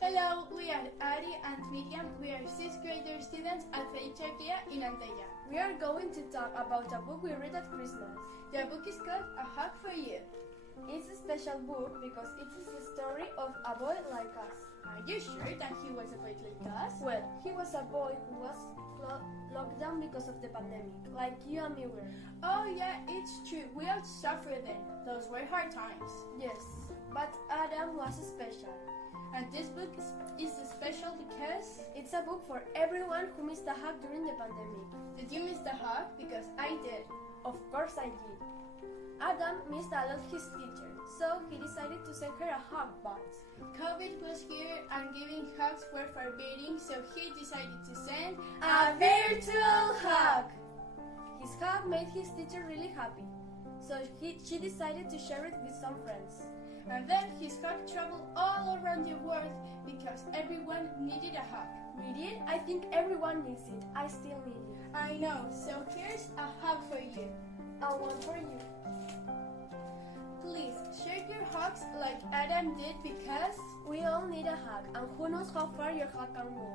Hello, we are Ari and Miriam. We are 6th grade students at the XARQUIA in Antella. We are going to talk about a book we read at Christmas. The book is called A Hug for You. It's a special book because it is the story of a boy like us. Are you sure that he was a boy like us? Well, he was a boy who was locked down because of the pandemic, like you and me were. Oh yeah, it's true. We all suffered then. Those were hard times. Yes, but Adam was special. And this book is special because it's a book for everyone who missed a hug during the pandemic. Did you miss the hug? Because I did. Of course I did. Adam missed a lot his teacher, so he decided to send her a hug, but COVID was here and giving hugs were forbidden, so he decided to send a virtual hug. His hug made his teacher really happy, so she decided to share it with some friends. And then his hug traveled all around the world because everyone needed a hug. Really? I think everyone needs it. I still need it. I know, so here's a hug for you. A one for you. Please, share your hugs like Adam did because we all need a hug, and who knows how far your hug can go.